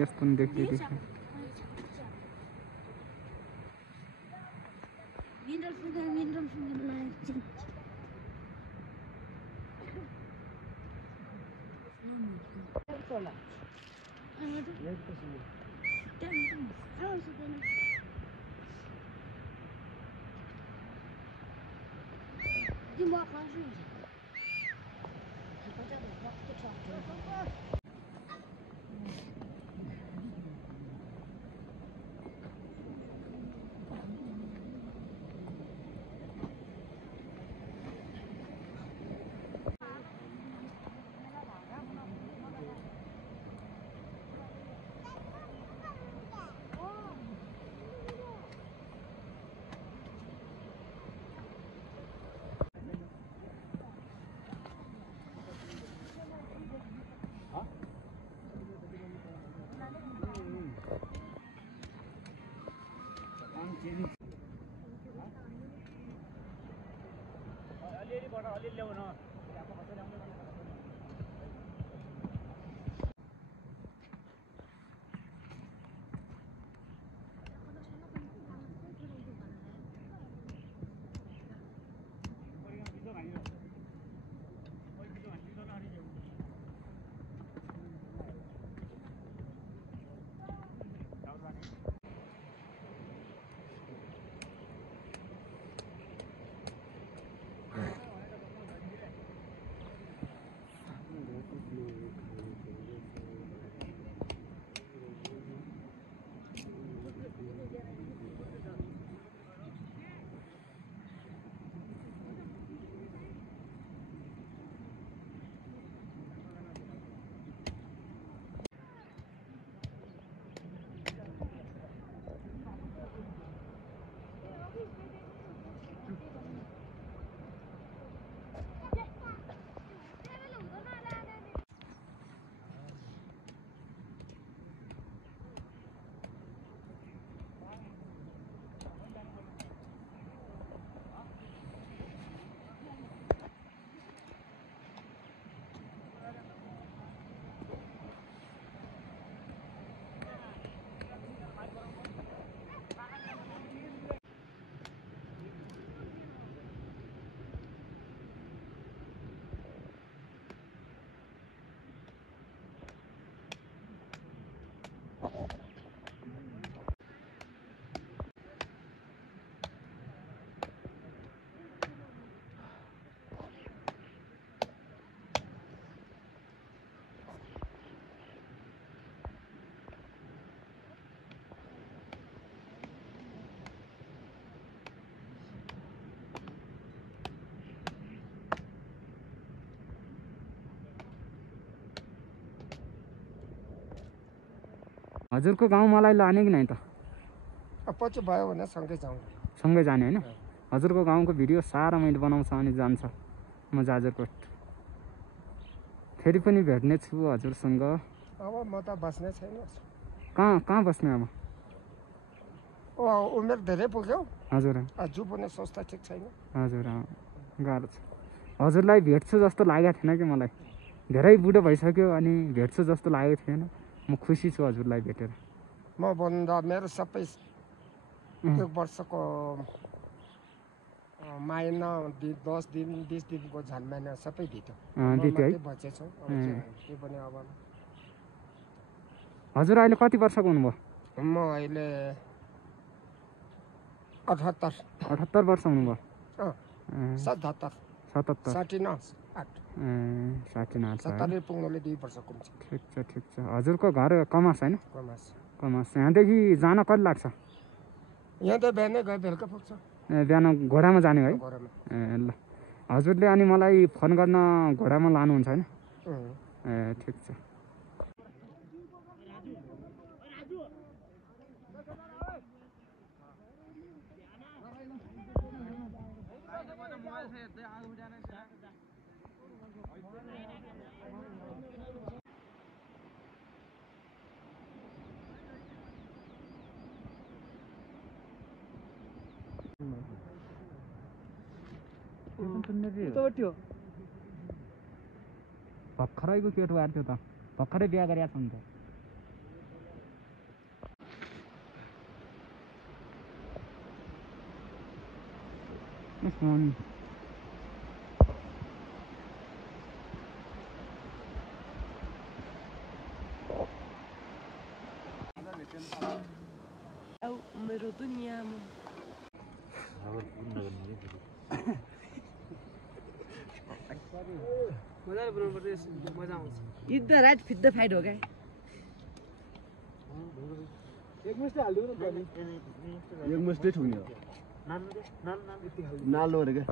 यस्तो नि देखिदिन्छ हजुरको गाउँ मलाई लाने कि नहीं त पछि भयो भने सँगै जाउँ सँगै जाने हैन हजुरको गाउँको भिडियो सारा मैले बनाउँछ अनि जान्छ म जाजरकोट फेरि पनि भेट्ने छु हजुरसँग अब म त बस्ने छैन कहाँ बस्ने अब उमेर धेरै पुग्यो हजुर अझ पनि स्वास्थ्य ठिक छैन हजुर गाह्रो छ हजुरलाई भेट्छु जस्तो लागेको थिएन कि मलाई धेरै बुढो भइसक्यो अनि भेट्छु जस्तो लागेको थिएन म खुसी छु हजुरलाई भेटेर म भन्दा मेरो सबै 1 वर्षको महिना 10 दिन 20 दिनको झन् महिना सबै बित्यो है बचेछ के पनि अब हजुर अहिले कति वर्षको हुनुभयो म अहिले 78 वर्ष हुनुभयो 77 70 पुग्नुले 2 वर्ष कम छ ठिक छ हजुरको घर कमास हैन कमास यहाँदेखि जान कति लाग्छ यहाँ त बिहानै गए बेलुका पुग्छ बिहान घोडामा जाने है ल हजुरले अनि मलाई फोन गर्न घोडामा लानुहुन्छ हैन ठिक छ भर्खरैको केटो आएको थियो त भर्खरै बिहा गरेको छ नि त मेरो दुनियाँमा मजाले बनाउनु पर्छ मजा आउँछ it the right fit the fight हो क्या एक मुष्टि हाल्दिउ न पनि एक मुष्टि ठुङ्यो नालो रे क्या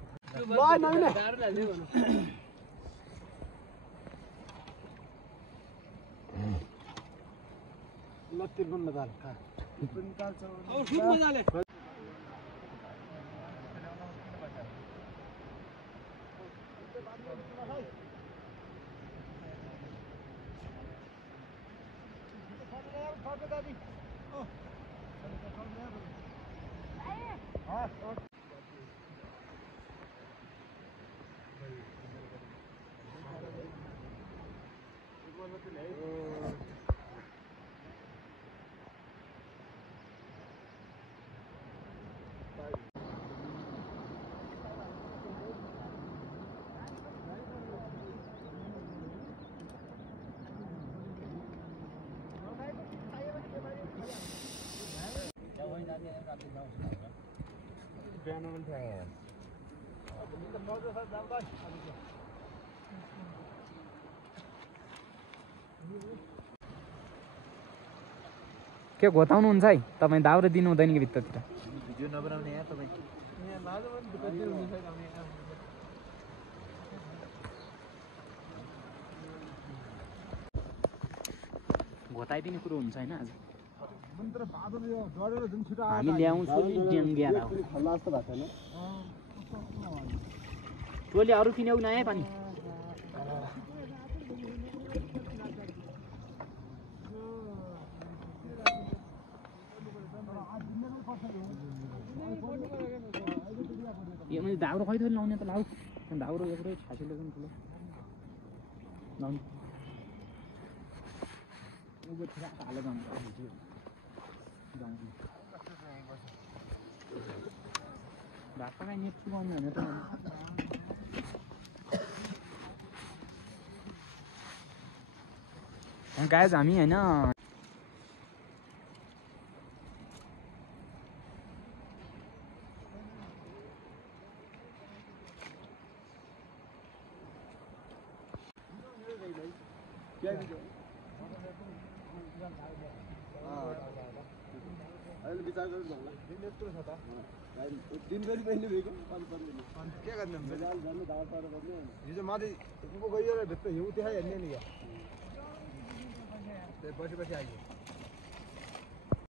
लत्तिर पनि मजा खा अब सुट मजाले के घोताउनुहुन्छ है तपाईँ दाउरा दिनु हुँदैन कि भित्रतिर भिडियो नबनाउने यहाँ तपाईँ घोताइदिने कुरो हुन्छ होइन आज डढेर जुन छिटो हामी ल्याउँछौँ नि ड्याङ्ग्याएर खल्ला जस्तो भएको छैन तँले अरू किन्यौ नयाँ पानी यो मैले धाउरो खै थोरै लाउने त लाउ धाउरो एउटै छासी लगाउनु ठुलो लाउनु हालेर ढाक्का नेट चुकाउने भनेर गाइज हामी होइन अहिले विचार गरेर जाउँला दिनभरि पहिले भेको के गर्ने झन् दावा पारेर गर्ने हिजो माथि गइयो र भित्र हिउँ त्यहाँ हेर्ने नि क्या बसी बसी आइयो